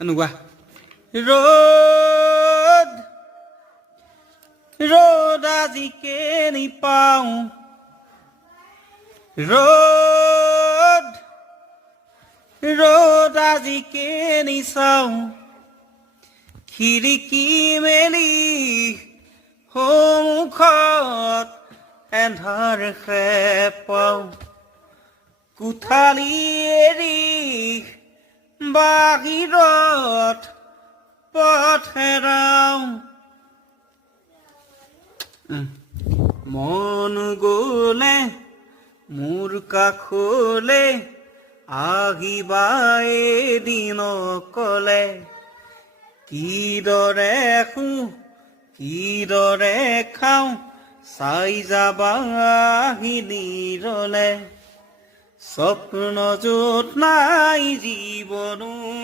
এনেকুৱা ৰ'দ ৰ'দ আজি কেনি পাওঁ ৰ'দ ৰ'দ আজি কেনি চাওঁ খিৰিকী মেলি সন্মুখত এন্ধাৰ পাওঁ কোঠালি এৰি বাহিৰত পথ হেৰাওঁ মন গ'লে মোৰ কাষলে আহিবা এদিন অকলে কিদৰে শুওঁ কিদৰে খাওঁ চাই যাবা আহি নিৰলে স্বপ্ন য'ত নাই জীৱনো